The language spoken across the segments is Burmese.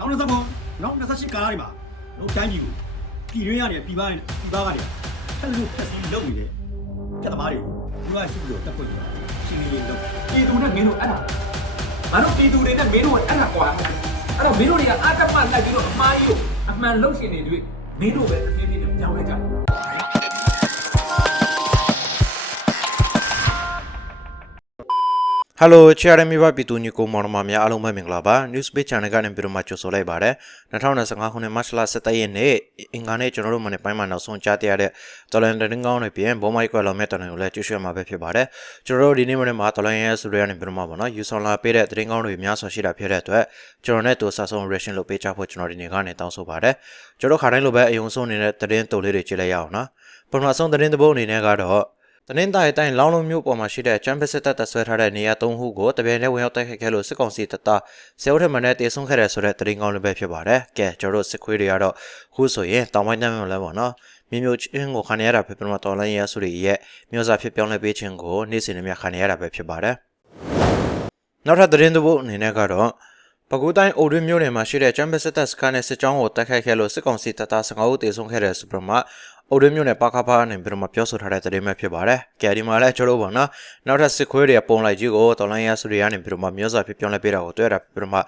နောက်နှစ်စပုံနောက်28ကားတွေမှာတို့တိုင်းပြည်ကိုပြည်ရင်းရတယ်ပြည်ပပြည်ပကနေဖက်လို့ဖက်စီလုပ်နေတဲ့ကတသမားတွေကိုဒီမှာရှိပြီးတော့တက်ပွင့်ကြတာရှင်းလင်းရေးလုပ်ပြည်သူနဲ့မင်းတို့အဲ့ဒါငါတို့ပြည်သူတွေနဲ့မင်းတို့ကအဲ့ဒါကွာအဲ့တော့မင်းတို့တွေကအာတမလိုက်ပြီးတော့အမှားကြီးကိုအမှန်လုပ်ရှင်နေတွေ့မင်းတို့ပဲအပြင်းပြင်းနဲ့ပြောင်းလဲကြတယ် ဟယ်လိုချာရမီဘာပြည်သူညီကိုမောင်နှမများအားလုံးပဲမင်္ဂလာပါ News Page Channel ကနေပြီးတော့မှကြိုဆိုလိုက်ပါရစေ2025ခုနှစ်မတ်လ17ရက်နေ့အင်္ဂါနေ့ကျွန်တော်တို့မနေ့ပိုင်းမှာနောက်ဆုံးကြားသိရတဲ့တော်လန်တင်းကောင်းတွေပြင်ဘောမိုက်ကွယ်လော်မဲ့တန်တွေကိုလည်းကြည့်ရှုမှာပဲဖြစ်ပါတယ်ကျွန်တော်တို့ဒီနေ့မနေ့မှာတော်လန်ရဲ့ဆိုရရနေပြီးတော့မှပေါ့နော်ယူဆောင်လာပေးတဲ့တင်းကောင်းတွေများစွာရှိတာဖြစ်တဲ့အတွက်ကျွန်တော်နဲ့တူဆာဆုံး reaction လုပ်ပေးကြဖို့ကျွန်တော်ဒီနေ့ကနေတောင်းဆိုပါတယ်ကျွန်တော်ခါတိုင်းလိုပဲအယုံဆုံးနေတဲ့တင်းတုပ်လေးတွေကြည့်လိုက်ရအောင်နော်ပထမဆုံးတင်းတစ်ပုတ်အနေနဲ့ကတော့ တနင်္သာရီတိုင်းလောင်းလုံးမြို့ပေါ်မှာရှိတဲ့ချမ်ပစစ်တပ်တပ်ဆွဲထားတဲ့နေရာ၃ခုကိုတပြိုင်တည်းဝင်ရောက်တိုက်ခိုက်ခဲ့လို့စစ်ကောင်စီတပ်သားဆယ်ဦးထက်မနည်းတေဆုံးခဲ့တဲ့ဆိုတဲ့သတင်းကောင်းလည်းပဲဖြစ်ပါတယ်။ကဲကျွန်တော်တို့စစ်ခွေးတွေကတော့ခုဆိုရင်တောင်ပိုင်းတိုင်းမှာလည်းပေါ့နော်။မြေမြုပ်ချင်းကိုခံရရတာဖြစ်ပြီးတော့တော်လိုင်းရဲစုတွေရဲ့မြို့စားဖြစ်ပြောင်းလဲပေးခြင်းကိုနေ့စဉ်နဲ့မြခံရရတာပဲဖြစ်ပါတယ်။နောက်ထပ်သတင်းတစ်ပုဒ်အနေနဲ့ကတော့ပကူတိုင်းအိုတွင်းမြို့နယ်မှာရှိတဲ့ချမ်ပစစ်တပ်စခန်းနဲ့စစ်ကြောင်းကိုတိုက်ခိုက်ခဲ့လို့စစ်ကောင်စီတပ်သား15ဦးတေဆုံးခဲ့တဲ့ဆိုပြီးတော့မှ အိုတွင်းမြို့နယ်ပါခါဖာနေပြီးတော့မှပြောဆိုထားတဲ့သတင်းပဲဖြစ်ပါတယ်။ကဲဒီမှာလည်းကျွန်တော်တို့ပေါ့နော်။နောက်ထပ်စစ်ခွေးတွေပုံလိုက်ကြီးကိုတော်လိုင်းရစုတွေကနေပြီးတော့မှမျိုးစာဖြစ်ပြောင်းလဲပေးတာကိုတွေ့ရတာပြီးတော့မှ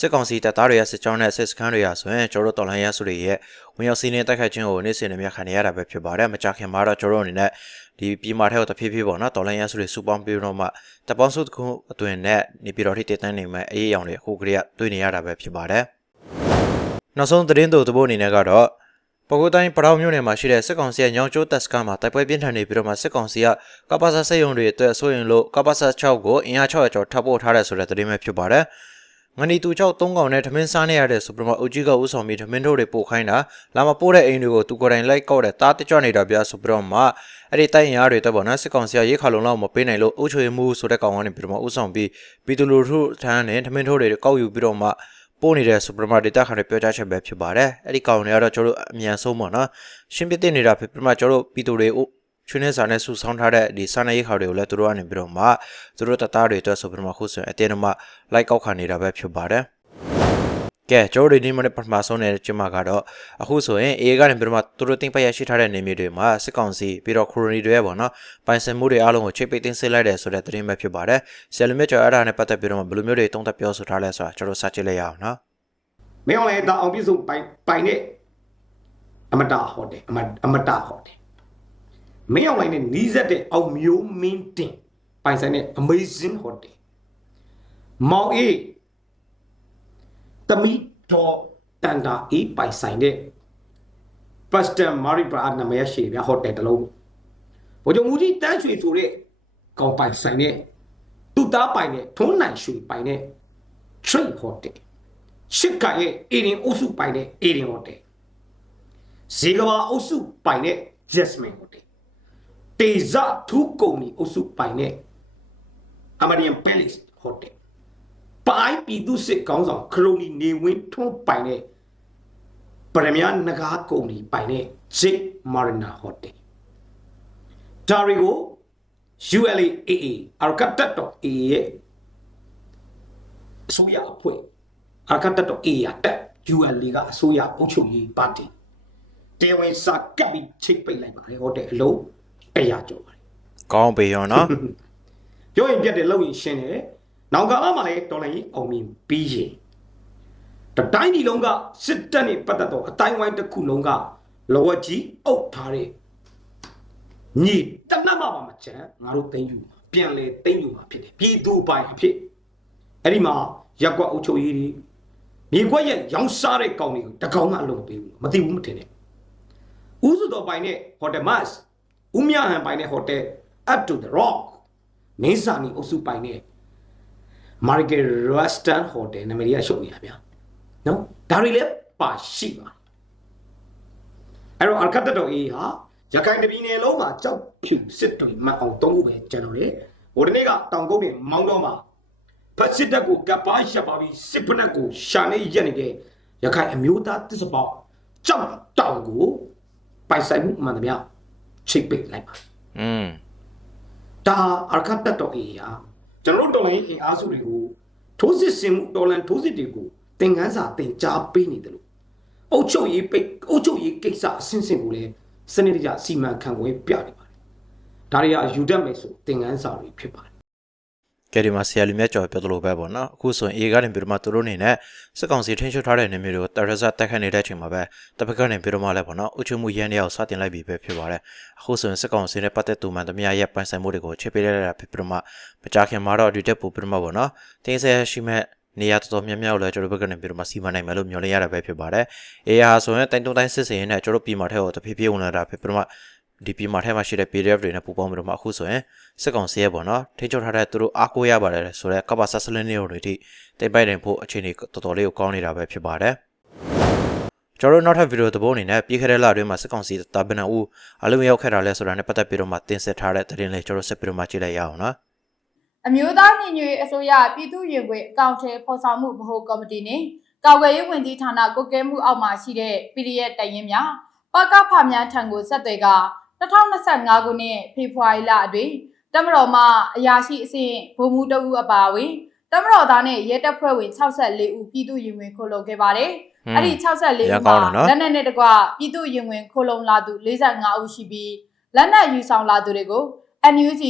စစ်ကောင်စီတပ်သားတွေရဲ့စစ်ကြောင်းနဲ့စစ်စခန်းတွေရဆိုရင်ကျွန်တော်တို့တော်လိုင်းရစုတွေရဲ့ဝင်ရောက်စီးနှင်းတိုက်ခိုက်ခြင်းကိုနေ့စဉ်နဲ့မြခံနေရတာပဲဖြစ်ပါတယ်။မကြခင်မှာတော့ကျွန်တော်တို့အနေနဲ့ဒီပြည်မာထဲကိုတဖြည်းဖြည်းပေါ့နော်တော်လိုင်းရစုတွေစူပေါင်းပြီးတော့မှတပေါင်းစုတစ်ခုအတွင်နဲ့နေပြည်တော်ထိတည်တန်းနေမဲ့အေးရောင်တွေအခုကလေးကတွေ့နေရတာပဲဖြစ်ပါတယ်။နောက်ဆုံးသတင်းတို့သဘောအနေနဲ့ကတော့ ပကုတ်တိုင်းပရောင်မြို့နယ်မှာရှိတဲ့စစ်ကောင်စီရဲ့ညောင်ကျိုးတပ်စခန်းမှာတိုက်ပွဲပြင်းထန်နေပြီးတော့မှစစ်ကောင်စီကကပ္ပစာစက်ရုံတွေအတွက်ဆိုရင်လို့ကပ္ပစာ6ကိုအင်အား600ကျော်ထပ်ပို့ထားတဲ့ဆိုတဲ့သတင်းပဲဖြစ်ပါတယ်။ငနီတူ6 3កောင်နဲ့ထမင်းစားနေရတဲ့ဆိုပြီးတော့အုတ်ကြီးကဥဆောင်ပြီးထမင်းတို့တွေပို့ခိုင်းတာလာမပို့တဲ့အိမ်တွေကိုသူကိုယ်တိုင်လိုက်ကောက်တဲ့တားတကြွနေတာပြဆိုပြီးတော့မှအဲ့ဒီတိုက်ရင်အားတွေတက်ပေါ့နော်စစ်ကောင်စီကရေခါလုံးလောက်မပေးနိုင်လို့အုတ်ချွေမှုဆိုတဲ့ကောင်ကနေပြီးတော့မှဥဆောင်ပြီးပြည်သူလူထုထမ်းနဲ့ထမင်းတို့တွေကောက်ယူပြီးတော့မှ ပို့နေတဲ့ supermarket data ခံတွေပြောကြားချက်ပဲဖြစ်ပါတယ်။အဲ့ဒီကောင်တွေကတော့ကျွန်တော်တို့အမြန်ဆုံးပေါ့နော်။ရှင်းပြတဲ့နေတာဖြစ်ပြီးမှကျွန်တော်တို့ပြည်သူတွေချွေးနေစာနဲ့စုဆောင်းထားတဲ့ဒီစာနယ်ရေးခါတွေကိုလည်းသူတို့ကနေပြီးတော့မှသူတို့တသားတွေအတွက်ဆိုပြီးတော့မှခုဆိုရင်အတင်းအမလိုက်ကောက်ခံနေတာပဲဖြစ်ပါတယ်။ ကဲကျွန်တော်တို့ဒီနေ့မနေ့ပထမဆုံးနေတဲ့ကျမကတော့အခုဆိုရင်အေကနေပြီးတော့မှသူတို့တင်ပတ်ရရှိထားတဲ့နေမြေတွေမှာစစ်ကောင်စီပြီးတော့ခရိုနီတွေရဲ့ပေါ့နော်ပိုင်စင်မှုတွေအားလုံးကိုချိတ်ပိတ်သိမ်းဆည်းလိုက်တယ်ဆိုတဲ့သတင်းပဲဖြစ်ပါတယ်။ဆယ်လမီကျော်အဲ့ဒါနဲ့ပတ်သက်ပြီးတော့မှဘယ်လိုမျိုးတွေတုံးသက်ပြောဆိုထားလဲဆိုတာကျွန်တော်စကြည့်လိုက်ရအောင်နော်။မင်းအောင်လည်းဒါအောင်ပြည့်စုံပိုင်ပိုင်နဲ့အမတာဟောတယ်အမအမတာဟောတယ်မင်းအောင်လည်းနဲ့နီးစက်တဲ့အောင်မျိုးမင်းတင်ပိုင်ဆိုင်တဲ့ amazing ဟောတယ်မောင်အေး တမီတော်တန်တာအေးပိုင်ဆိုင်တဲ့ Pastor Mary Bra နာမည်ရှိတယ်ဗျဟောတယ်တလုံးဘုံကြမူကြီးတန်းရွှေဆိုတဲ့ကောင်ပိုင်ဆိုင်တဲ့သူ့သားပိုင်တဲ့ထုံးနိုင်ရွှေပိုင်တဲ့ trade ဟောတယ်ရှစ်ကရဲ့အေရင်အုပ်စုပိုင်တဲ့အေရင်ဟိုတယ်ဇေကဘာအုပ်စုပိုင်တဲ့ Jasmine ဟိုတယ်တေဇထူးကုံနီအုပ်စုပိုင်တဲ့ American Palace ဟိုတယ် ပိုင်ပြည်သူစစ်ကောင်းဆောင်ခရိုနီနေဝင်းထွန်းပိုင်တဲ့ပရမယာနဂါကုံနီပိုင်တဲ့ Jake Marina ဟိုတယ်ဒါရီကို ULAA အရကတ်တက်တော့ AA ရဲ့အစိုးရအဖွဲ့အာကတ်တက်တော့အေရတက် UL ကအစိုးရအုပ်ချုပ်ရေးပါတီတဲဝင်စာကပ်ပြီးချိတ်ပိတ်လိုက်ပါတယ်ဟုတ်တယ်အလုံး100ကျော်ပါတယ်ကောင်းပြီရောနော်ပြောရင်ပြတ်တယ်လို့ရင်ရှင်းတယ် နောက်ကမှလည်းတော်လိုင်းအောင်မြင်ပြီးရင်တတိုင်းဒီလုံးကစစ်တပ်နဲ့ပတ်သက်တော့အတိုင်းဝိုင်းတစ်ခုလုံးကလောဝကြီးအုပ်ထားတဲ့ညီတနတ်မှပါမချမ်းငါတို့သိမ့်ယူမှာပြန်လေသိမ့်ယူမှာဖြစ်တယ်ပြည်သူပိုင်အဖြစ်အဲ့ဒီမှာရက်ကွက်အုပ်ချုပ်ရေးတွေမြေခွက်ရဲ့ရောင်းစားတဲ့ကောင်တွေကိုတကောင်မှအလုံးမပေးဘူးမသိဘူးမထင်နဲ့ဥစုတော်ပိုင်တဲ့ Hotel Mas ဦးမြဟန်ပိုင်တဲ့ Hotel Up to the Rock မင်းစာနီအုပ်စုပိုင်တဲ့ Market Restaurant Hotel နာမည်ရရှုပ်နေတာဗျာနော်ဒါတွေလည်းပါရှိပါအဲ့တော့အကတ်တော်အေးဟာရခိုင်တပြည်နယ်လုံးမှာကြောက်ဖြူစစ်တွေမှတ်အောင်သုံးခုပဲကျန်တော့တယ်ဟိုဒီနေ့ကတောင်ကုန်းနဲ့မောင်းတော့မှာဖက်စစ်တပ်ကိုကပ်ပါရှက်ပါပြီးစစ်ဖက်နဲ့ကိုရှာနေရက်နေတဲ့ရခိုင်အမျိုးသားတစ်စပေါက်ကြောက်တောင်ကိုပိုင်ဆိုင်မှုမှန်သမျှချိတ်ပိတ်လိုက်ပါอืมဒါအရခတ်တက်တော်အေးဟာ ကျွန်တော်တို့တော်လိုင်းအင်အားစုတွေကိုထိုးစစ်ဆင်မှုတော်လန်ထိုးစစ်တွေကိုသင်ခန်းစာသင်ကြားပေးနေတယ်လို့အုတ်ချုပ်ရေးပိတ်အုတ်ချုပ်ရေးကိစ္စအဆင့်ဆင့်ကိုလည်းစနစ်တကျစီမံခန့်ခွဲပြနေပါတယ်ဒါတွေကယူတတ်မယ်ဆိုသင်ခန်းစာတွေဖြစ်ပါတယ် ကယ်ဒီမှာဆရာလူမြတ်ကျော်ပြောသလိုပဲပေါ့နော်အခုဆိုရင် A ကနေပြီးတော့မှသူတို့အနေနဲ့စစ်ကောင်စီထင်းချုပ်ထားတဲ့နေမျိုးတွေကိုတရဇတ်တက်ခတ်နေတဲ့အချိန်မှာပဲတပတ်ကနေပြီးတော့မှလည်းပေါ့နော်အုပ်ချုပ်မှုရန်တရားကိုစတင်လိုက်ပြီပဲဖြစ်ပါတယ်အခုဆိုရင်စစ်ကောင်စီနဲ့ပတ်သက်သူမှန်သမျှရဲ့ပိုင်ဆိုင်မှုတွေကိုချစ်ပေးရတာဖြစ်ပြီးတော့မှမကြခင်မှာတော့ဒီတက်ပူပြီးတော့မှပေါ့နော်တင်းဆဲရှိမဲ့နေရာတော်တော်များများကိုလည်းကျွန်တော်တို့ဘက်ကနေပြီးတော့မှစီမံနိုင်မယ်လို့မျှော်လင့်ရတာပဲဖြစ်ပါတယ်။ AI ဟာဆိုရင်တိုင်းတုံးတိုင်းစစ်စင်ရင်နဲ့ကျွန်တော်တို့ပြည်မာထဲကိုတဖြည်းဖြည်းဝင်လာတာဖြစ်ပြီးတော့မှ ဒီပြည်မာထဲမှာရှိတဲ့ PDF တွေနဲ့ပူးပေါင်းပြီးတော့မှအခုဆိုရင်စစ်ကောင်စီရဲ့ပေါ့နော်ထိချုပ်ထားတဲ့သူတို့အားကိုးရပါတယ်ဆိုတော့ကပ္ပဆဆလင်းနေတွေထိတိတ်ပိုက်နေဖို့အခြေအနေတော်တော်လေးကိုကောင်းနေတာပဲဖြစ်ပါတယ်။ကျွန်တော်တို့နောက်ထပ်ဗီဒီယိုသဘောအနေနဲ့ပြည်ခဲ့တဲ့လအတွင်းမှာစစ်ကောင်စီတာဘန်ဦးအလုံးရောက်ခဲ့တာလဲဆိုတာနဲ့ပတ်သက်ပြီးတော့မှတင်ဆက်ထားတဲ့သတင်းလေးကျွန်တော်ဆက်ပြီးတော့မှကြည့်လိုက်ရအောင်နော်။အမျိုးသားညီညွတ်ရေးအစိုးရပြည်သူ့ရင်ခွင်အကောင့်ထဲဖော်ဆောင်မှုဗဟိုကော်မတီနှင့်ကာကွယ်ရေးဝန်ကြီးဌာနကုတ်ကဲမှုအောက်မှာရှိတဲ့ PDF တရင်များပကဖများထံကိုဆက်သွယ်က 2025ခုနှစ်ဖေဖော်ဝါရီလအတွင်းတမတော်မှအရာရှိအဆင့်ဗိုလ်မှူးတဦးအပါအဝင်တမတော်သားနဲ့ရဲတပ်ဖွဲ့ဝင်64ဦးပြည်သူ့ရင်ခွင်ခိုလုံခဲ့ပါတယ်။အဲ့ဒီ64ရဦးကောမှာင်းတယ်နော်လက်နက်နဲ့တကွပြည်သူ့ရင်ခွင်ခိုလုံလာသူ45ဦးရှိပြီးလက်နက်ယူဆောင်လာသူတွေကို NUG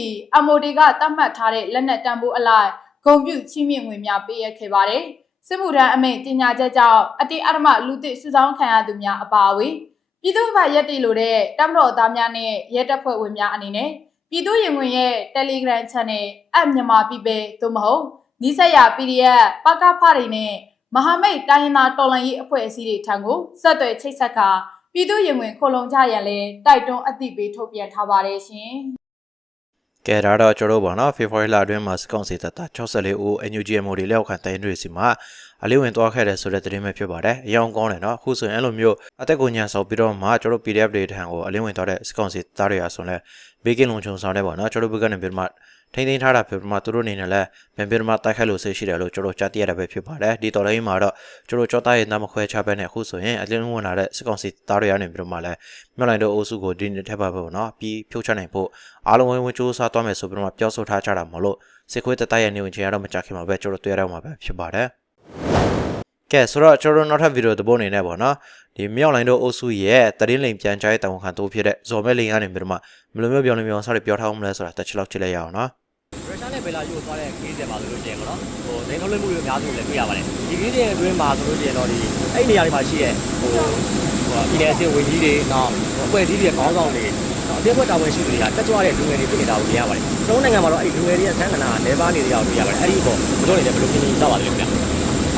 MOD ကတတ်မှတ်ထားတဲ့လက်နက်တန်ဖိုးအလိုက်ဂုံပြုချီးမြှင့်ငွေများပေးအပ်ခဲ့ပါတယ်။စစ်မှုထမ်းအမိန့်တင်ညာချက်ကြောင့်အတေအဓမ္မလူသစ်စုဆောင်းခံရသူများအပါအဝင် ပြည်သူ့ဘက်ရက်တီလိုတဲ့တမတော်သားများနဲ့ရဲတပ်ဖွဲ့ဝင်များအနေနဲ့ပြည်သူ့ရင်ဝင်ရဲ့ Telegram Channel အမြန်မာပြည်ပဲသို့မဟုတ်နီးစပ်ရာ PDF ပကဖတွေနဲ့မဟာမိတ်တိုင်းရင်းသားတော်လှန်ရေးအဖွဲ့အစည်းတွေထံကိုဆက်သွယ်ချိတ်ဆက်ကပြည်သူ့ရင်ဝင်ခိုလုံကြရန်လဲတိုက်တွန်းအသိပေးထုတ်ပြန်ထားပါတယ်ရှင်။ ကဲဒါတော့ကျွန်တော်တို့ပေါ့နော်ဖေဖော်ဝါရီလအတွင်းမှာစကောင်စီတပ်သား64ဦး NUGM တွေလက်အောက်ခံတိုင်းတွေစီမှာအလေးဝင်သွားခဲ့တယ်ဆိုတဲ့သတင်းပဲဖြစ်ပါတယ်အယောင်ကောင်းတယ်နော်အခုဆိုရင်အဲ့လိုမျိုးအသက်ကိုညာဆောက်ပြီးတော့မှကျွန်တော်တို့ PDF တွေထံကိုအလေးဝင်သွားတဲ့စကောင်စီသားတွေအားဆိုလဲဘေးကင်းလုံခြုံဆောင်တယ်ပေါ့နော်ကျွန်တော်တို့ဘက်ကနေပြီးမှ ထိန်းသိမ်းထားတာဖြစ်ပြီးမှသူတို့အနေနဲ့လည်းပြန်ပြီးမှတိုက်ခိုက်လို့ဆေးရှိတယ်လို့ကျွန်တော်ကြားသိရတာပဲဖြစ်ပါတယ်ဒီတော်လိုင်းမှာတော့ကျွန်တော်ကြောသားရဲ့နာမခွဲချပဲနဲ့အခုဆိုရင်အလင်းဝင်လာတဲ့စကောင်စီသားတွေကနေပြီးတော့မှလည်းမြလိုက်တော့အုပ်စုကိုဒီနေ့ထပ်ပါပဲပေါ့နော်ပြီးဖြုတ်ချနိုင်ဖို့အားလုံးဝင်ဝင်စူးစမ်းသွားမယ်ဆိုပြီးတော့ပြောဆိုထားကြတာမလို့စစ်ခွေးတတိုက်ရဲ့နေဝင်ချင်ရတော့မကြခင်မှာပဲကျွန်တော်တွေ့ရတော့မှာပဲဖြစ်ပါတယ်ကဲဆိုတော့ကျွန်တော်နောက်ထပ်ဗီဒီယိုတစ်ပုဒ်အနေနဲ့ပေါ့နော်ဒီမြောက်လိုင်းတို့အုပ်စုရဲ့တရင်လိန်ပြန်ကြားတဲ့တောင်ခံတိုးဖြစ်တဲ့ဇော်မဲလိန်ကနေပြီးတော့မှဘယ်လိုမျိုးပြောင်းလဲပြောင်းစားတွေပြောထားအောင်မလဲဆိုတာတစ်ချက်လောက်ကြည့်လိုက်ရအောင်နော်ရုရှား နဲ့ဘယ်လာယူကိုသွားတဲ့ခီးစဉ်ပါဆိုလို့ရှိရင်ပေါ့နော်ဟိုဒိန်းထုတ်လွှင့်မှုတွေအများစုလည်းတွေ့ရပါတယ်ဒီခီးစဉ်အတွင်းမှာဆိုလို့ရှိရင်တော့ဒီအဲ့နေရာတွေမှာရှိရဲ့ဟိုဟိုပြည်နယ်အစည်းဝင်ကြီးတွေနောက်အဖွဲ့အစည်းတွေခေါင်းဆောင်တွေနောက်အပြည့်ဖွဲ့တာဝန်ရှိသူတွေကတက်ကြွတဲ့လူငယ်တွေဖြစ်နေတာကိုမြင်ရပါတယ်ကျွန်တော်နိုင်ငံမှာတော့အဲ့ဒီလူငယ်တွေရဲ့ဆန်းကနာကနေပါနေတဲ့အကြောင်းတွေ့ရပါတယ်အဲ့ဒီအပေါ်ဘယ်လိုနေလဲဘယ်လိုပြင်နေကြပါလဲခင်ဗျာ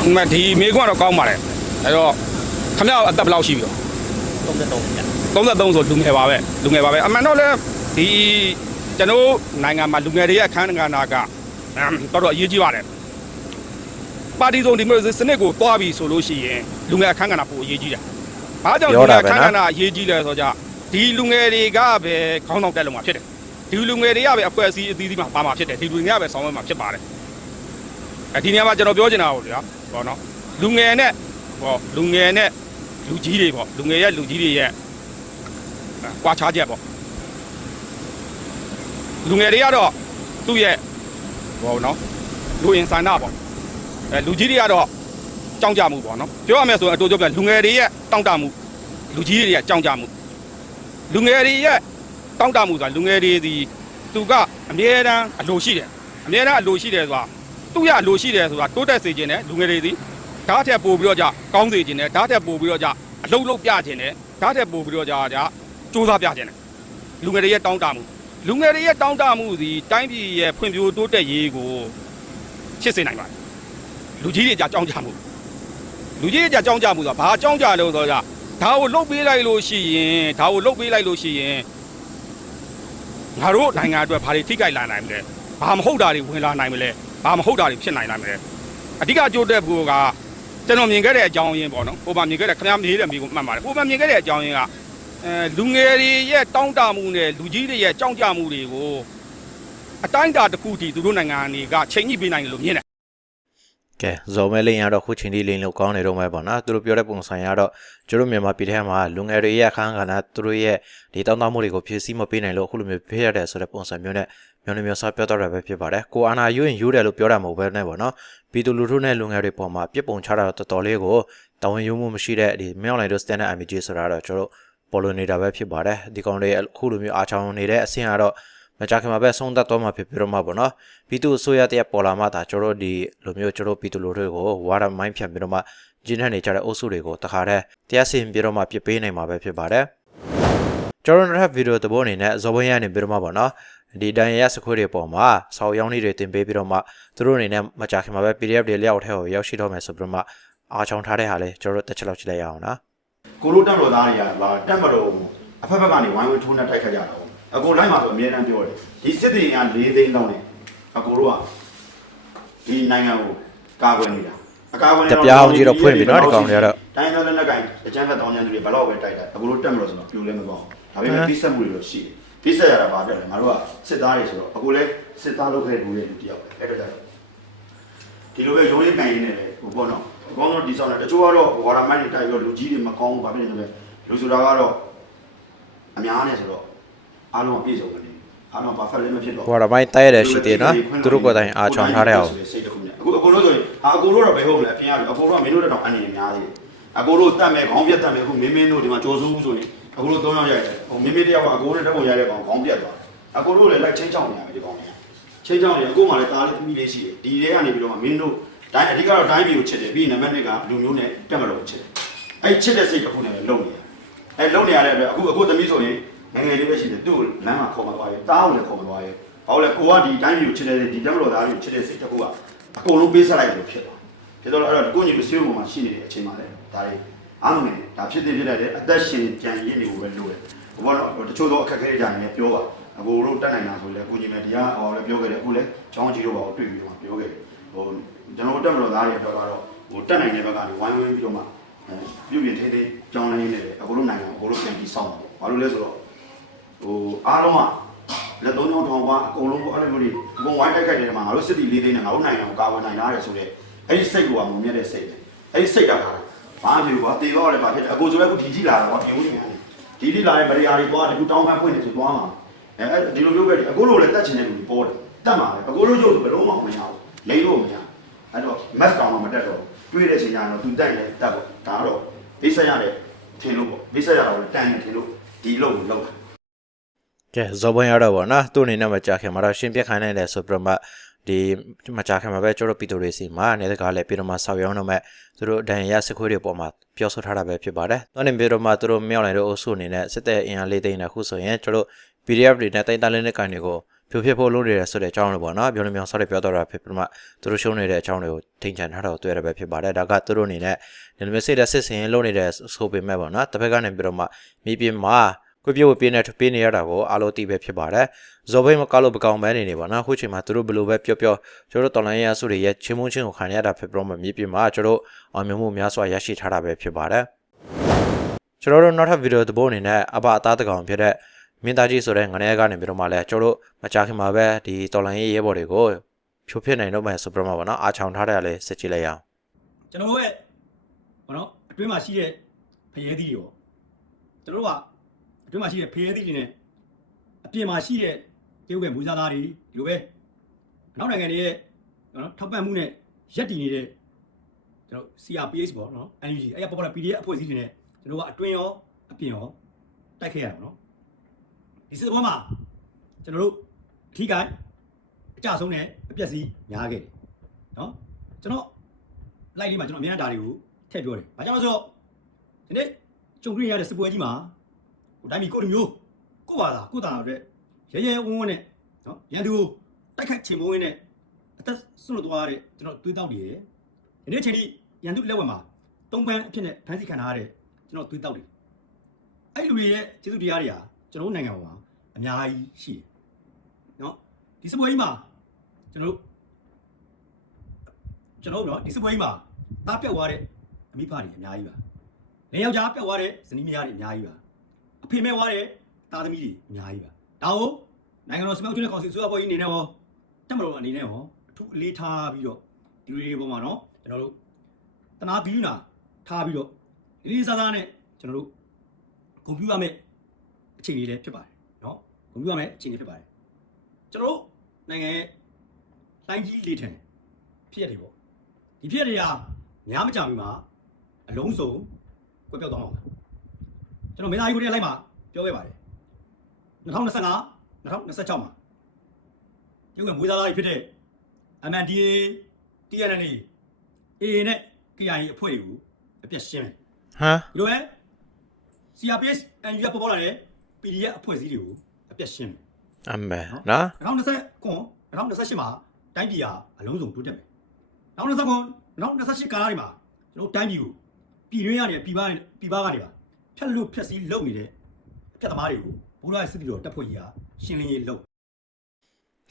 အမှန်ဒီမေကွန်းကတော့ကောင်းပါတယ်အဲတော့ခမရအသက်ဘယ်လောက်ရှိပြီ33ခင်ဗျာ33ဆိုလူငယ်ပါပဲလူငယ်ပါပဲအမှန်တော့လည်းဒီ ကျွန်တော်နိုင်ငံမှာလူငယ်တွေရဲ့အခန်းကဏ္ဍကအမ်တော်တော်အရေးကြီးပါတယ်ပါတီစုံဒီမိုကရေစီစနစ်ကိုတွားပြီဆိုလို့ရှိရင်လူငယ်အခန်းကဏ္ဍပိုအရေးကြီးတယ်။ဘာကြောင့်လူငယ်အခန်းကဏ္ဍအရေးကြီးလဲဆိုတော့ဒီလူငယ်တွေကပဲခေါင်းဆောင်တက်လုံမှာဖြစ်တယ်။ဒီလူငယ်တွေကပဲအဖွဲ့အစည်းအသီးသီးမှာပါမှာဖြစ်တယ်။ဒီလူငယ်ကပဲဆောင်ရွက်မှာဖြစ်ပါတယ်။အဲဒီနေရာမှာကျွန်တော်ပြောချင်တာပေါ့ဗျာ။ဟောနော်လူငယ်နဲ့ဟောလူငယ်နဲ့လူကြီးတွေပေါ့လူငယ်ရဲ့လူကြီးတွေရဲ့ကွာခြားချက်ပေါ့ လူငယ်တွေကတော့သူ့ရဲ့ဟောနော်လူအင်ဆန္ဒပေါ့အဲလူကြီးတွေကတော့ကြောင်းကြမှုပေါ့နော်ပြောရမယ်ဆိုရင်အတူတူပြလူငယ်တွေရဲ့တောင့်တမှုလူကြီးတွေရဲ့ကြောင်းကြမှုလူငယ်တွေရဲ့တောင့်တမှုဆိုတာလူငယ်တွေဒီသူကအမြဲတမ်းအလိုရှိတယ်အမြဲတမ်းအလိုရှိတယ်ဆိုတာသူ့ရအလိုရှိတယ်ဆိုတာတိုးတက်စေခြင်းနဲ့လူငယ်တွေဒီဓာတ်ထက်ပို့ပြီးတော့ကြကောင်းစေခြင်းနဲ့ဓာတ်ထက်ပို့ပြီးတော့ကြအလုံးလုံးပြခြင်းနဲ့ဓာတ်ထက်ပို့ပြီးတော့ကြကြစူးစမ်းပြခြင်းနဲ့လူငယ်တွေရဲ့တောင့်တမှု လူငယ်တွေရဲ့တောင့်တမှုဒီတိုင်းပြည်ရဲ့ဖွံ့ဖြိုးတိုးတက်ရေးကိုဖြစ်စေနိုင်ပါတယ်လူကြီးတွေကြကြောင်းကြမှုလူကြီးတွေကြကြောင်းကြမှုဆိုတာဘာကြောင်းကြလို့ဆိုတော့ဒါကိုလုတ်ပေးလိုက်လို့ရှိရင်ဒါကိုလုတ်ပေးလိုက်လို့ရှိရင်ငါတို့နိုင်ငံအတွက်ဘာတွေထိခိုက်လာနိုင်မလဲဘာမဟုတ်တာတွေဝင်လာနိုင်မလဲဘာမဟုတ်တာတွေဖြစ်နိုင်နိုင်မလဲအဓိကကြိုးတက်ဖို့ကကျွန်တော်မြင်ခဲ့တဲ့အကြောင်းရင်းပေါ့နော်ဟိုမှာမြင်ခဲ့တဲ့ခင်ဗျားမေးတဲ့မိကိုမှတ်ပါတယ်ဟိုမှာမြင်ခဲ့တဲ့အကြောင်းရင်းက အဲလူငယ်တွေရဲ့တောင်းတမှုနဲ့လူကြီးတွေရဲ့ကြောင်းကြမှုတွေကိုအတိုင်းအတာတစ်ခုတည်းသူတို့နိုင်ငံတွေကချိန်ညှိပေးနိုင်တယ်လို့မြင်တယ်ကဲဇော်မဲလိန်ကတော့ခုချိန်ထိလိန်လို့ကောင်းနေတော့မှာပေါ့နော်သူတို့ပြောတဲ့ပုံစံရတော့ကျတို့မြန်မာပြည်ထဲမှာလူငယ်တွေရဲ့အခန်းကဏ္ဍသူတို့ရဲ့ဒီတောင်းတမှုတွေကိုဖြည့်ဆည်းမပေးနိုင်လို့အခုလိုမျိုးဖြစ်ရတဲ့ဆိုတဲ့ပုံစံမျိုးနဲ့မျိုးနှမျိုးစားပြောတော့တာပဲဖြစ်ပါတယ်ကိုအာနာယူရင်ယူတယ်လို့ပြောတာမဟုတ်ဘဲနဲ့ပေါ့နော်ပြည်သူလူထုနဲ့လူငယ်တွေပေါ်မှာပြစ်ပုံချတာတော့တော်တော်လေးကိုတာဝန်ယူမှုမရှိတဲ့ဒီမြောက်လိုက်တို့ standard MG ဆိုတာတော့ကျွန်တော်တို့ ပေါ်လို့နေတာပဲဖြစ်ပါတယ်ဒီကောင်တွေအခုလိုမျိုးအားချောင်းနေတဲ့အဆင့်ကတော့မကြခင်မှာပဲဆုံးသက်တော့မှာဖြစ်ပြီးတော့မှာပေါ့နော်ပြည်သူအစိုးရတရက်ပေါ်လာမှဒါကျွန်တော်တို့ဒီလိုမျိုးကျွန်တော်ပြည်သူလူထုကိုဝါရမိုင်းဖြတ်ပြီးတော့မှဂျင်းထန်နေကြတဲ့အုပ်စုတွေကိုတခါတည်းတရားစီရင်ပြီးတော့မှပြစ်ပေးနိုင်မှာပဲဖြစ်ပါတယ်ကျွန်တော်တို့ဗီဒီယိုသဘောအနေနဲ့ဇော်ဘင်းရနေပြီးတော့မှပေါ့နော်ဒီဒိုင်ရစခွေးတွေပေါ်မှာဆောက်ရောင်းလေးတွေတင်ပေးပြီးတော့မှသူတို့အနေနဲ့မကြခင်မှာပဲ PDF တွေလျှောက်ထဲကိုရောက်ရှိတော့မယ်ဆိုပြီးတော့မှအားချောင်းထားတဲ့ဟာလေးကျွန်တော်တို့တစ်ချက်လောက်ကြည့်လိုက်ရအောင်နော် ကိုလိုတက်တော်သားတွေကလာတက်မတော်အဖက်ဖက်ကနေဝိုင်းဝန်းထိုးနှက်တိုက်ခတ်ကြတာပေါ့အကိုလိုက်မှာဆိုအများတန်းပြောတယ်ဒီစစ်တေက၄သိန်းလောက်နဲ့အကိုတို့ကဒီနိုင်ငံကိုကာကွယ်နေတာအကာအကွယ်တပြားအောင်ကြီးတော့ဖွင့်ပြီနော်ဒီကောင်တွေကတော့တိုင်းသားလက်နက်ကိုင်အကြမ်းဖက်တောင်းကြမ်းသူတွေဘယ်တော့ပဲတိုက်တာအကိုတို့တက်မလို့ဆိုတော့ပြိုလဲမကောင်းဒါပေမဲ့ပြီးဆက်မှုတွေတော့ရှိတယ်ပြီးဆက်ရတာဘာပြောလဲငါတို့ကစစ်သားတွေဆိုတော့အကိုလည်းစစ်သားလုပ်ခဲ့လူတွေလူတယောက်ပဲအဲ့တော့ဒီလိုပဲရုံးရင်းကန်ရင်းနဲ့ပဲဟိုပေါ့နော် အကောင်းဆုံးဒီဆောင်တယ်တချို့ကတော့ဝါရမိုင်းတွေတိုက်ပြီးတော့လူကြီးတွေမကောင်းဘူးဘာဖြစ်လဲဆိုတော့လူဆိုတာကတော့အများနဲ့ဆိုတော့အားလုံးပြည့်စုံတယ်အားလုံးဘာဖက်လည်းမဖြစ်တော့ဟိုကတော့မိုင်းတိုက်ရတဲ့ရှိသေးနော်သူတို့ကိုယ်တိုင်အားချောင်းထားတဲ့အောင်စိတ်တစ်ခုနဲ့အခုအကိုတို့ဆိုရင်အာအကိုတို့တော့ဘယ်ဟုတ်မလဲအပြင်ရတယ်အကိုတို့ကမင်းတို့တော့အနေများသေးတယ်အကိုတို့တတ်မယ်ခေါင်းပြတ်တတ်မယ်အခုမင်းမင်းတို့ဒီမှာကြော်စိုးဘူးဆိုရင်အကိုတို့၃ယောက်ရိုက်တယ်ဟိုမင်းမင်းတယောက်ကအကိုတို့တက်ပုံရိုက်တဲ့ကောင်ခေါင်းပြတ်သွားတယ်အကိုတို့လည်းလိုက်ချင်းချောင်းနေရမယ်ဒီကောင်တွေကချင်းချောင်းနေအကိုမှလည်းတားလေးသမီးလေးရှိတယ်ဒီတွေကနေပြီးတော့မင်းတို့ တိုင်းအဓိကတော့တိုင်းပြည်ကိုချစ်တယ်ပြီးရင်နံပါတ်1ကလူမျိုးနဲ့တက်မလို့ချစ်တယ်အဲ့ချစ်တဲ့စိတ်တစ်ခုနဲ့လုံနေရအဲ့လုံနေရတဲ့အတွက်အခုအခုသမီးဆိုရင်ငယ်ငယ်လေးပဲရှိတယ်သူ့ကိုလမ်းမှာခေါ်မသွားရဲတားကိုလည်းခေါ်မသွားရဲဘာလို့လဲကိုကဒီတိုင်းပြည်ကိုချစ်တဲ့ဒီတက်မလို့သားတွေကိုချစ်တဲ့စိတ်တစ်ခုကအကုန်လုံးပေးဆက်လိုက်လို့ဖြစ်သွားဖြစ်တော့အဲ့တော့ကိုညီမဆွေးပေါ်မှာရှိနေတဲ့အချိန်မှာလေဒါတွေအားလုံးနဲ့ဒါဖြစ်တဲ့ဖြစ်တဲ့တဲ့အသက်ရှင်ကြံရည်နေကိုပဲလို့တယ်ဘောတော့တချို့တော့အခက်အခဲကြနေပြောပါအကိုတို့တက်နိုင်တာဆိုလေကိုညီမတရားဟောလည်းပြောခဲ့တယ်အခုလည်းချောင်းကြီးတို့ပါတွေ့ပြီးတော့ပြောခဲ့တယ်ဟို ကျွန်တော်တက်မလို့သားတွေတော့ကတော့ဟိုတက်နိုင်တဲ့ဘက်ကနေဝိုင်းဝန်းပြီးတော့မှပြုပြင်ထိန်းသိမ်းကြောင်းနေနေတယ်အကိုတို့နိုင်ငံအကိုတို့ပြန်ပြီးစောင့်ပါဘာလို့လဲဆိုတော့ဟိုအားလုံးကလက်သုံးချောင်းထောင်ပါအကုန်လုံးကိုအဲ့လိုမျိုးတွေအကုန်ဝိုင်းတိုက်ခိုက်တယ်မှာငါတို့စစ်တီလေးသိန်းနဲ့ငါတို့နိုင်ငံကိုကာဝယ်နိုင်ရတယ်ဆိုတော့အဲ့ဒီစိတ်ကမုံမြတ်တဲ့စိတ်ပဲအဲ့ဒီစိတ်ကလာတာဘာဖြစ်လို့ကွာတေတော့လည်းဘာဖြစ်တယ်အကိုဆိုလည်းအခုဒီကြီးလာတာကွာဒီဦးနေရတယ်ဒီဒီလာတဲ့ဗရီယာတွေကွာဒီကူတောင်းပန်းဖွင့်နေဆိုသွားမှာအဲဒီလိုမျိုးပဲအကိုလိုလည်းတက်ချင်တဲ့လူတွေပေါ်တယ်တက်မှာပဲအကိုလိုရုပ်ဘယ်လုံးမှမရဘူးလိမ့်လို့မရ အဲ့တော့ mass တောင်းတော့မတက်တော့တွေးတဲ့ချိန်ကျတော့သူတက်ရင်တက်ပေါ့ဒါတော့ဘိဆက်ရတယ်ထင်လို့ပေါ့ဘိဆက်ရတော့တန်ရင်ထင်လို့ဒီလုံးကိုလောက်တာကဲဇော်ဘွန်ရတော့ဗောနော်သူ့အနေနဲ့မကြခင်မှာတော့ရှင်းပြခိုင်းနိုင်တယ်ဆိုပြီးတော့မှဒီမကြခင်မှာပဲကျွန်တော်ပီတိုတွေစီမှာနေတကားလည်းပြီးတော့မှဆောက်ရောင်းတော့မဲ့သူတို့ဒဏ်ရာစခွေးတွေပေါ်မှာပြောဆိုထားတာပဲဖြစ်ပါတယ်။တော့နေပြီးတော့မှသူတို့မြောက်လိုက်တဲ့အုပ်စုအနေနဲ့စစ်တဲ့အင်အားလေးသိန်းနဲ့ခုဆိုရင်ကျွန်တော် PDF တွေနဲ့တိုင်းတန်းလေးနဲ့ကန်တွေကို ဖြိုဖြစ်ဖို့လုပ်နေတယ်ဆိုတဲ့အကြောင်းလို့ပေါ့နော်ပြောလို့မြောင်ဆောက်တွေပြောတော့တာဖြစ်ပြီးတော့မှသူတို့ရှုံးနေတဲ့အကြောင်းတွေကိုထိန်ချန်ထားတာကိုတွေ့ရတာပဲဖြစ်ပါတယ်။ဒါကသူတို့အနေနဲ့ဒီလိုမျိုးစိတ်ဓာတ်စစ်စင်လုပ်နေတဲ့ဆိုပေမဲ့ပေါ့နော်တစ်ဖက်ကနေပြီးတော့မှမြေပြင်မှာကိုပြို့ပြင်းနေပေးနေရတာကိုအားလုံးသိပဲဖြစ်ပါတယ်။ဇော်ဘိတ်မကလို့ပကောင်ပဲနေနေပါနော်။အခုချိန်မှာသူတို့ဘယ်လိုပဲပြောပြောကျွန်တော်တို့တော်လိုင်းရအစုတွေရဲ့ချင်းမုန်းချင်းကိုခံရတာဖြစ်ပြီးတော့မှမြေပြင်မှာကျွန်တော်တို့အောင်မြင်မှုများစွာရရှိထားတာပဲဖြစ်ပါတယ်။ကျွန်တော်တို့နောက်ထပ်ဗီဒီယိုတစ်ပုဒ်အနေနဲ့အဘအသားတကောင်ဖြစ်တဲ့ မင်းသားကြီးဆိုတဲ့ငနေကနေပြီးတော့မှလည်းကျွန်တော်တို့မကြခင်မှာပဲဒီတော်လိုင်းရေးရဲဘော်တွေကိုဖြိုဖြစ်နိုင်တော့မယ်ဆိုပြီးတော့မှပေါ့နော်အားချောင်ထားတယ်လည်းစစ်ကြည့်လိုက်ရအောင်ကျွန်တော်တို့ရဲ့ဘာနော်အတွင်းမှာရှိတဲ့ဖရဲသီးတွေပေါ့ကျွန်တော်တို့ကအတွင်းမှာရှိတဲ့ဖရဲသီးတွေနဲ့အပြင်မှာရှိတဲ့တေုပ်ပဲမူစားသားတွေဒီလိုပဲနောက်နိုင်ငံတွေရဲ့နော်ထောက်ပံ့မှုနဲ့ရက်တည်နေတဲ့ကျွန်တော် CRPH ပေါ့နော် NUG အဲ့ရပေါ်ပေါ် PDF အဖွဲ့အစည်းတွေနဲ့ကျွန်တော်ကအတွင်းရောအပြင်ရောတိုက်ခဲ့ရတာပေါ့နော် ဒီစစ်ပွဲမှာကျွန်တော်တို့အထီးကအကြဆုံးနဲ့အပြက်စီးများခဲ့တယ်နော်ကျွန်တော်လိုက်လေးမှာကျွန်တော်အများအားဒါတွေကိုထည့်ပြောတယ်။ဘာကြောင့်လဲဆိုတော့ဒီနေ့ကြုံတွေ့ရတဲ့စစ်ပွဲကြီးမှာဟိုတိုင်းပြည်ကိုယ်လိုမျိုးကိုယ့်ဘာသာကိုယ့်တာအတွက်ရဲရဲဝန်းဝန်းနဲ့နော်ရန်သူကိုတိုက်ခတ်ချေမုန်းရင်းနဲ့အသက်ဆွတ်သွားတဲ့ကျွန်တော်တွေးတောက်နေတယ်။ဒီနေ့အချိန်ထိရန်သူလက်ဝဲမှာတုံးပန်းအဖြစ်နဲ့ဖမ်းဆီးခံထားရတဲ့ကျွန်တော်တွေးတောက်တယ်။အဲ့လူတွေရဲ့ကျေးဇူးတရားတွေဟာ ကျွန်တော်တို့နိုင်ငံမှာအများကြီးရှိတယ်။နော်ဒီစစ်ပွဲကြီးမှာကျွန်တော်တို့ကျွန်တော်တို့နော်ဒီစပွဲကြီးမှာတားပြတ်သွားတဲ့အမိဖတွေအများကြီးပါ။လေယောက်ျားပြတ်သွားတဲ့ဇနီးမယားတွေအများကြီးပါ။အဖေမဲ့သွားတဲ့သားသမီးတွေအများကြီးပါ။ဒါကိုနိုင်ငံတော်စမောက်ထွန်းတဲ့ကောင်စီဆိုရပေါ်ကြီးအနေနဲ့ဟောတက်မတော်အနေနဲ့ဟောအထူးအလေးထားပြီးတော့ဒီလိုတွေပေါ်မှာနော်ကျွန်တော်တို့တနာဘီယူနာထားပြီးတော့လေးလေးစားစားနဲ့ကျွန်တော်တို့ကွန်ပျူတာမဲ့ အချိန်လေးလည်းဖြစ်ပါတယ်နော်ကွန်ပျူတာမဲ့အချိန်လေးဖြစ်ပါတယ်ကျွန်တော်တို့နိုင်ငံရဲ့တိုင်းကြီးလေထင်ဖြစ်ရတယ်ပေါ့ဒီဖြစ်တွေကများမကြဘူးမှာအလုံးစုံကွက်ပြောက်သွားမှာပါကျွန်တော်မင်းသားကြီးကိုလည်းလိုက်မှာပြောခဲ့ပါတယ်2025 2026မှာရုပ်ကမွေးသားသားကြီးဖြစ်တဲ့ MNDA TNN AA နဲ့ KIA အဖွဲ့တွေကိုအပြတ်ရှင်းမယ်ဟမ်ဒီလိုပဲ CRPS NUG ပေါ်ပေါ်လာတဲ့ PDF အဖွဲ့အစည်းတွေကိုအပြတ်ရှင်းမယ်အမေနော်2020ကွန်2028မှာတိုင်းပြည်ဟာအလုံးစုံတိုးတက်မယ်2020ကွန်2028ကာလတွေမှာကျွန်တော်တိုင်းပြည်ကိုပြည်တွင်းရတယ်ပြည်ပပြည်ပကနေပါဖြတ်လို့ဖြတ်စည်းလုပ်နေတဲ့အဖြတ်သမားတွေကိုဘုရားစစ်တီတော်တပ်ဖွဲ့ကြီးဟာရှင်းလင်းရေးလုပ်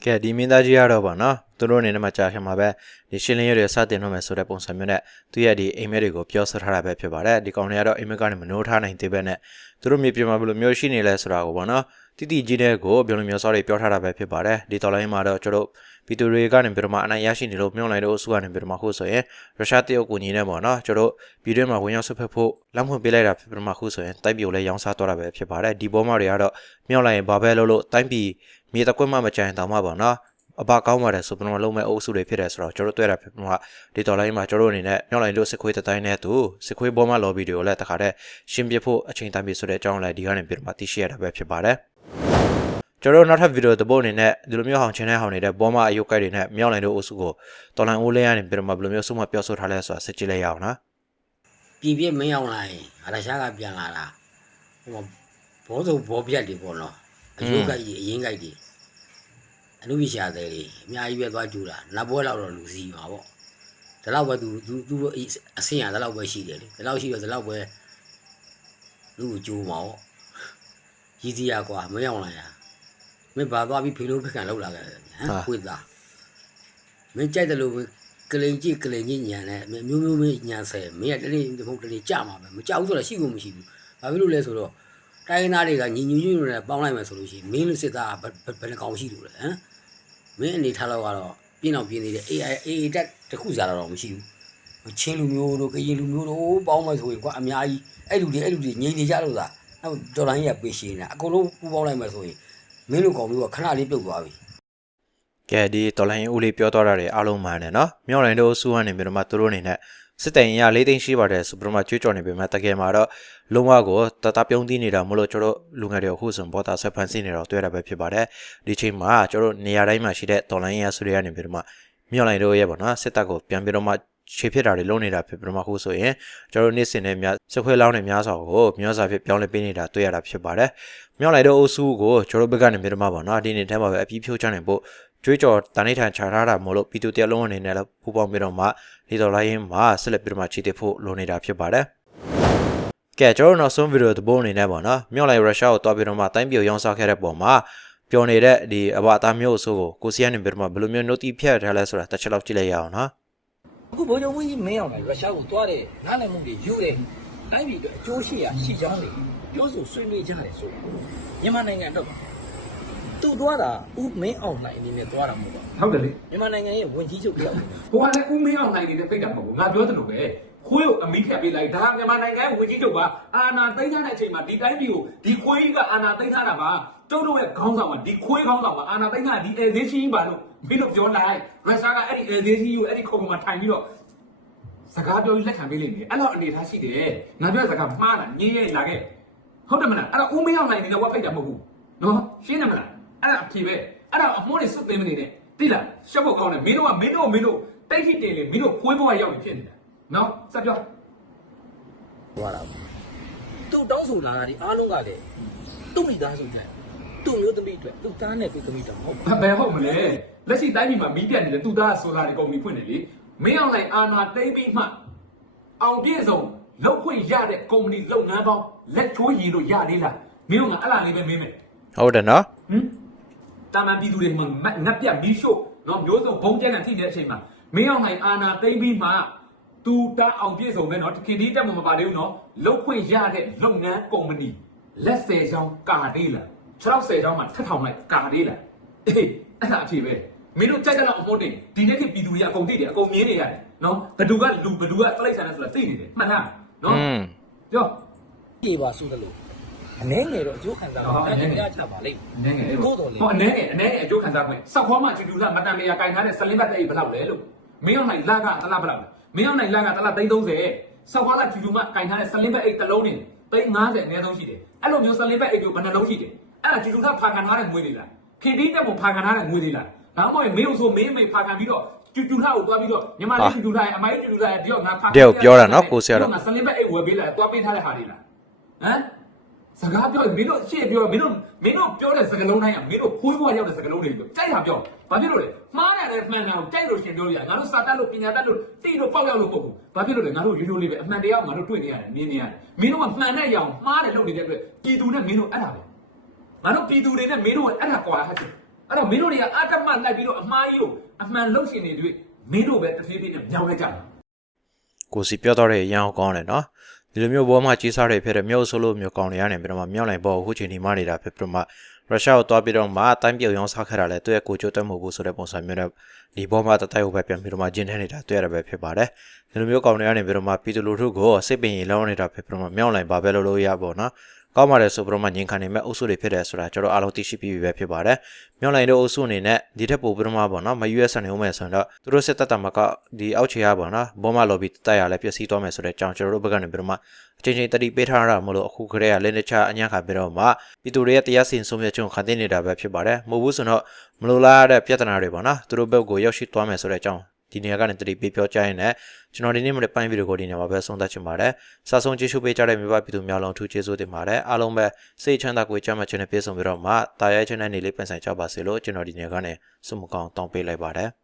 ကဲဒီမင်းသားကြီးကတော့ဗောနော်သူတို့အနေနဲ့မှကြာခင်မှာပဲဒီရှင်းလင်းရတွေစတင်တော့မယ်ဆိုတဲ့ပုံစံမျိုးနဲ့သူရဲ့ဒီအိမ်မက်တွေကိုပြောဆိုထားတာပဲဖြစ်ပါတယ်ဒီကောင်တွေကတော့အိမ်မက်ကနေမနိုးထားနိုင်သေးပဲနဲ့သူတို့မြေပြင်မှာဘယ်လိုမျိုးရှိနေလဲဆိုတာကိုဗောနော်တိတိကြီးတဲ့ကိုဘယ်လိုမျိုးစောတွေပြောထားတာပဲဖြစ်ပါတယ်ဒီတော်လိုင်းမှာတော့ကျွန်တော်ဗီတိုတွေကနေပြီးတော့မှအနိုင်ရရှိနေလို့မြုံလိုက်တဲ့အစုကနေပြီးတော့မှခုဆိုရင်ရုရှားတရုတ်ကိုညီနေပေါ့နော်ကျွန်တော်ပြည်တွင်းမှာဝင်ရောက်ဆွတ်ဖက်ဖို့လမ်းဖွင့်ပေးလိုက်တာဖြစ်ပြီးတော့မှခုဆိုရင်တိုက်ပြည်ကိုလည်းရောင်းစားတော့တာပဲဖြစ်ပါတယ်ဒီဘောမတွေကတော့မြုံလိုက်ရင်ဘာပဲလို့လို့တိုင်းပြည် မြေတကွက်မှမကြိုင်တောင်မှပေါ့နော်အပါကောင်းပါတယ်ဆိုပြီးတော့လုံးမဲ့အုပ်စုတွေဖြစ်တယ်ဆိုတော့ကျွန်တော်တို့တွေ့တာဖြစ်မှာဒီတော်လိုင်းမှာကျွန်တော်တို့အနေနဲ့မြောက်လိုင်းတို့စစ်ခွေးတတိုင်းနဲ့သူစစ်ခွေးဘောမလော်ဘီတွေကိုလည်းတခါတည်းရှင်းပြဖို့အချိန်တန်ပြီဆိုတဲ့အကြောင်းလည်းဒီကနေပြတော့မှသိရှိရတာပဲဖြစ်ပါတယ်ကျွန်တော်တို့နောက်ထပ်ဗီဒီယိုတစ်ပုတ်အနေနဲ့ဒီလိုမျိုးဟောင်ချင်တဲ့ဟောင်နေတဲ့ဘောမအယုတ်ကိုက်တွေနဲ့မြောက်လိုင်းတို့အုပ်စုကိုတော်လိုင်းအိုးလေးကနေပြတော့မှဘယ်လိုမျိုးစုမပြောဆိုထားလဲဆိုတာစစ်ကြည့်လိုက်ရအောင်နော်ပြည်ပြည့်မင်းအောင်လာရင်အရရှားကပြန်လာတာဟိုဘောစုံဘောပြတ်တွေပေါ့နော် အယုတ်ကကြီးအရင်ကကြီးအနုပရှာသေးတွေအများကြီးပဲသွားကြူတာနတ်ပွဲလောက်တော့လူစီပါပေါ့ဒါတော့ပဲသူသူသူအဆင်ရဒါတော့ပဲရှိတယ်လေဒါတော့ရှိတော့ဒါတော့ပဲလူကိုကြိုးမှာပေါ့ရည်စရာကွာမင်းအောင်လာရမင်းဘာသွားပြီးဖေလို့ဖက်ခံလောက်လာခဲ့တယ်ဟမ်ခွေသားမင်းကြိုက်တယ်လို့ကလိန်ကြည့်ကလိန်ကြီးညံနဲ့မျိုးမျိုးမျိုးညံဆယ်မင်းကတနေ့ဒီမဟုတ်တနေ့ကြမှာပဲမကြောက်ဆိုတော့ရှိကုန်မရှိဘူးဘာဖြစ်လို့လဲဆိုတော့ တိုင်းသားတွေကညီညွတ်ညွတ်နဲ့ပေါင်းလိုက်မယ်ဆိုလို့ရှိရင်မင်းလူစစ်သားကဘယ်နှကောင်ရှိလို့လဲဟမ်မင်းအနေထားတော့ကတော့ပြင်းအောင်ပြင်းနေတဲ့ AI AI တက်တစ်ခုစားတော့မရှိဘူးချင်းလူမျိုးတို့ကရင်လူမျိုးတို့ပေါင်းမယ်ဆိုရင်ကွာအများကြီးအဲ့လူတွေအဲ့လူတွေငြိမ်နေကြလို့သာနောက်ဒေါ်လာကြီးကပေးရှင်းနေတာအကုန်လုံးပူပေါင်းလိုက်မယ်ဆိုရင်မင်းလူကောင်မျိုးကခဏလေးပြုတ်သွားပြီကဲဒီတော်လိုင်းဦးလေးပြောတော့တာတွေအားလုံးမှန်တယ်နော်မြောက်လိုင်းတို့အစုကနေပြီးတော့မှသူတို့အနေနဲ့ စစ်တိုင်ရလေးသိန်းရှိပါတယ်ဆိုပြီးတော့မှကြွေးကြော်နေပေမဲ့တကယ်မှာတော့လုံးဝကိုတတပြုံးသိနေတာမလို့ကျွန်တော်လူငယ်တွေအခုဆိုဘောတာဆက်ဖန်စီနေတော့တွေ့ရတာပဲဖြစ်ပါတယ်ဒီချိန်မှာကျွန်တော်နေရာတိုင်းမှာရှိတဲ့တော်လိုင်းရဆူတွေကနေပြီးတော့မှမြောက်လိုင်းတို့ရဲ့ပေါ့နော်စစ်တပ်ကိုပြန်ပြီးတော့မှခြေဖြစ်တာတွေလုံးနေတာဖြစ်ပြီးတော့မှအခုဆိုရင်ကျွန်တော်နေ့စဉ်နဲ့များစခွဲလောင်းနေများစွာကိုမျိုးစာဖြစ်ပြောင်းလဲပေးနေတာတွေ့ရတာဖြစ်ပါတယ်မြောက်လိုက်တော့အုပ်စုကိုကျွန်တော်ဘက်ကနေပြီးတော့မှပေါ့နော်ဒီနေ့ထဲမှာပဲအပြီးဖြိုးချနိုင်ဖို့ကြွေးကြော်တန်နေထန်ချထားတာမို့လို့ပြည်သူတရားလုံးအနေနဲ့လည်းပူပေါင်းပြီးတော့မှ ဒီတော်လိုင်းရင်မှာဆက်လက်ပြီးတော့မှချီတက်ဖို့လိုနေတာဖြစ်ပါတယ်။ကဲကျွန်တော်တို့နောက်ဆုံးဗီဒီယိုတစ်ပုတ်အနေနဲ့ပေါ့နော်။မြောက်လိုက်ရုရှားကိုတွားပြီးတော့မှတိုင်းပြည်ရောင်းစားခဲ့တဲ့ပုံမှာပျော်နေတဲ့ဒီအဘအသားမျိုးအဆိုးကိုကိုစီကနေပြီးတော့မှဘယ်လိုမျိုး note ဖြတ်ထားလဲဆိုတာတစ်ချက်လောက်ကြည့်လိုက်ရအောင်နော်အခုဗိုလ်ချုပ်ဝင်းကြီးမင်းအောင်လာရုရှားကိုသွားတယ်နားလည်မှုတွေယူတယ်တိုင်းပြည်အတွက်အကျိုးရှိရာရှိကြောင်းတွေပြောဆိုဆွေးနွေးကြတယ်ဆိုမြန်မာနိုင်ငံတော့ သူသွားတာဦးမင်းအောင်နိုင်အနေနဲ့သွားတာမဟုတ်ပါဘူးဟုတ်တယ်လေမြန်မာနိုင်ငံရဲ့ဝင်ကြီးချုပ်တယောက်ဟိုကလည်းဦးမင်းအောင်နိုင်နေတဲ့သိတာမဟုတ်ဘူးငါပြောတယ်လို့ပဲခွေးကိုအမိဖြတ်ပေးလိုက်ဒါမြန်မာနိုင်ငံရဲ့ဝင်ကြီးချုပ်ကအာဏာသိမ်းထားတဲ့အချိန်မှာဒီတိုင်းပြည်ကိုဒီခွေးကအာဏာသိမ်းထားတာပါကျုပ်တို့ရဲ့ခေါင်းဆောင်ကဒီခွေးခေါင်းဆောင်ကအာဏာသိမ်းထားဒီအဲသေးချင်းပါလို့မင်းတို့ပြောလိုက်ရုရှားကအဲ့ဒီအဲသေးချင်းကိုအဲ့ဒီခုံမှာထိုင်ပြီးတော့စကားပြောပြီးလက်ခံပေးလိမ့်မယ်အဲ့တော့အနေထားရှိတယ်ငါပြောစကားမှားတာညင်းရဲလာခဲ့ဟုတ်တယ်မလားအဲ့တော့ဦးမင်းအောင်နိုင်နေတော့ဝက်ဖိတ်တာမဟုတ်ဘူးနော်ရှင်းတယ်မလား အဲ့ဒါအဖြေပဲအဲ့ဒါအမွှန်းတွေစွတ်သိမ်းမနေနဲ့တိလားရှက်ဖို့ကောင်းတယ်မင်းတို့ကမင်းတို့မင်းတို့တိတ်ထိတင်လေမင်းတို့ခွေးဘဝရောက်နေဖြစ်နေတာနော်စက်ပြောသွားတာသူ့တောင်းဆိုလာတာဒီအားလုံးကလေသူ့မိသားစုတဲ့သူ့မျိုးသမီးအတွက်သူ့သားနဲ့သူ့သမီးတော့ဟုတ်ပါဘယ်ဟုတ်မလဲလက်ရှိတိုင်းပြည်မှာမီးပြတ်နေတယ်သူ့သားဆိုလာတဲ့ကုမ္ပဏီဖွင့်နေလေမင်းအောင်နိုင်အာနာတိတ်ပြီးမှအောင်ပြည့်စုံလောက်ခွင့်ရတဲ့ကုမ္ပဏီလုပ်ငန်းပေါင်းလက်ချိုးရည်လို့ရသေးလားမင်းတို့ကအဲ့လားလေးပဲမင်းမယ်။ဟုတ်တယ်နော်ဟမ် တာမန်ပြည်သူတွေမှာငတ်ပြတ်မီးရှို့နော်မျိုးစုံဘုံကျန်းကန်ထိတဲ့အချိန်မှာမင်းအောင်နိုင်အာနာသိမ့်ပြီးမှသူတာအောင်ပြည့်စုံပဲနော်ခင်ဒီတက်မှာမပါသေးဘူးနော်လောက်ခွင့်ရတဲ့လုပ်ငန်းကုမ္ပဏီလက်ဆယ်ချောင်းကာသေးလား60ချောင်းမှာထပ်ထောင်လိုက်ကာသေးလားအေးအဲ့ဒါအဖြစ်ပဲမင်းတို့ကြိုက်တဲ့လောက်အဖို့တင်ဒီနေ့ခေတ်ပြည်သူတွေကအကုန်သိတယ်အကုန်မြင်နေရတယ်နော်ဘယ်သူကလူဘယ်သူကတိရစ္ဆာန်လဲဆိုတာသိနေတယ်မှတ်လားနော်။อืมပြောပြေပါစုတယ်လို့ အနေငယ်တော့အကျိုးခံစားမှုအနေငယ်ချပါလိမ့်အနေငယ်လေးတိုးတော်လေးဟောအနေငယ်အနေငယ်အကျိုးခံစားခွင့်စောက်ခေါ်မှကျူကျူလာမတန်မရကင်ထားတဲ့ဆလင်းဘတ်တဲ့ဘယ်လောက်လဲလို့မင်းအောင်နိုင်လာကတလားဘယ်လောက်လဲမင်းအောင်နိုင်လာကတလား330စောက်ခေါ်လာကျူကျူမှကင်ထားတဲ့ဆလင်းဘတ်အိတ်တစ်လုံးနဲ့350အနည်းဆုံးရှိတယ်အဲ့လိုမျိုးဆလင်းဘတ်အိတ်ကိုဘယ်နှလုံးရှိတယ်အဲ့ဒါကျူကျူကဖာကန်ထားတဲ့ငွေတွေလားခင်ဒီတက်ပုံဖာကန်ထားတဲ့ငွေတွေလားဒါမှမဟုတ်မင်းအောင်ဆိုမင်းမိဖာကန်ပြီးတော့ကျူကျူလာကိုတွားပြီးတော့ညီမလေးကျူကျူလာရဲ့အမိုင်းကျူကျူလာရဲ့ဒီတော့ငါဖာတဲ့ကိုပြောတာနော်ကိုဆရာတော်ငါဆလင်းဘတ်အိတ်ဝယ်ပေးလာတွားပေးထားတဲ့ဟာတွေလားဟမ် စကားပြောရင်မင်းတို့ရှေ့ပြောမင်းတို့မင်းတို့ပြောတဲ့စကားလုံးတိုင်းကမင်းတို့ခိုးဘွားရောက်တဲ့စကားလုံးတွေပြောကြိုက်တာပြောဘာဖြစ်လို့လဲမှားတယ်လည်းမှန်တယ်ကိုကြိုက်လို့ရှင်ပြောလို့ရငါတို့စာတတ်လို့ပညာတတ်လို့တိလို့ပေါက်ရောက်လို့ပုတ်ဘူးဘာဖြစ်လို့လဲငါတို့ရိုးရိုးလေးပဲအမှန်တရားကိုငါတို့တွေ့နေရတယ်မြင်နေရတယ်မင်းတို့ကမှန်တဲ့အရာကိုမှားတယ်လုပ်နေတဲ့အတွက်ပြည်သူနဲ့မင်းတို့အဲ့ဒါပဲငါတို့ပြည်သူတွေနဲ့မင်းတို့ကအဲ့ဒါကွာဟဲ့အဲ့တော့မင်းတို့တွေကအာတမလိုက်ပြီးတော့အမှားကြီးကိုအမှန်လုပ်ရှင်နေတွေ့မင်းတို့ပဲတစ်ဖြည်းဖြည်းနဲ့မြောက်လိုက်ကြတယ်ကိုစီပြောတော့တဲ့ရန်အောင်ကောင်းတယ်နော် ဒီလိုမျိုးဘောမှာကြီးစားတွေဖြစ်တဲ့မြို့ဆိုလို့မျိုးကောင်းနေရတယ်ပြီးတော့မှမြောက်နိုင်ဘောအခုချိန်ဒီမှနေတာဖြစ်ပြီးတော့မှရုရှားကိုတွားပြီးတော့မှအတိုင်းပြုတ်ရောင်းစားခဲ့တာလဲသူ့ရဲ့ကိုချိုးတက်မှုဘူးဆိုတဲ့ပုံစံမျိုးနဲ့ဒီဘောမှာတတိုက်ကိုပဲပြန်ပြီးတော့မှဂျင်းထဲနေတာတွေ့ရတာပဲဖြစ်ပါတယ်ဒီလိုမျိုးကောင်းနေရတယ်ပြီးတော့မှပြည်သူလူထုကိုစိတ်ပင်ရင်လောင်းနေတာဖြစ်ပြီးတော့မှမြောက်နိုင်ပါပဲလို့လို့ရပါတော့နော် ကောင်းပါတယ်ဆိုပြီးတော့မှငင်ခံနေမဲ့အုပ်စုတွေဖြစ်တယ်ဆိုတာကျွန်တော်အားလုံးသိရှိပြီးပြီပဲဖြစ်ပါတယ်။မြောက်လိုင်းတို့အုပ်စုအနေနဲ့ဒီထက်ပိုပြီးတော့မှပေါ့နော်မ US နေဦးမယ်ဆိုရင်တော့သူတို့စစ်တပ်တမကဒီအောက်ခြေရပါနော်ဘောမလော်ဘီတက်ရလဲပျက်စီးသွားမယ်ဆိုတဲ့အကြောင်းကျွန်တော်တို့ဘက်ကနေပြီးတော့မှအချင်းချင်းတတိပေးထားတာမလို့အခုခရဲကလည်းလက်ချအညံ့ခါပြီးတော့မှပြည်သူတွေရဲ့တရားစီရင်ဆုံးဖြတ်ချက်ကိုခံသိနေတာပဲဖြစ်ပါတယ်။မဟုတ်ဘူးဆိုတော့မလိုလားတဲ့ပြဿနာတွေပေါ့နော်သူတို့ဘက်ကိုရောက်ရှိသွားမယ်ဆိုတဲ့အကြောင်း ဒီနေရာကနေတတိပေးပြောကြရင်လည်းကျွန်တော်ဒီနေ့မှလည်းပိုင်းဗီဒီယိုကိုဒီနေရာမှာပဲဆုံးသတ်ချင်ပါတယ်။စာဆုံးကြည့်ရှုပေးကြတဲ့မိဘပြည်သူများလုံးထူးကျေးဇူးတင်ပါတယ်။အားလုံးပဲစိတ်ချမ်းသာကိုယ်ကြမ်းမှခြင်းနဲ့ပြည့်စုံပြီးတော့မှတာယာခြင်းနဲ့နေလေးပင်ဆိုင်ကြပါစေလို့ကျွန်တော်ဒီနေရာကနေဆုမကောင်းတောင်းပေးလိုက်ပါတယ်။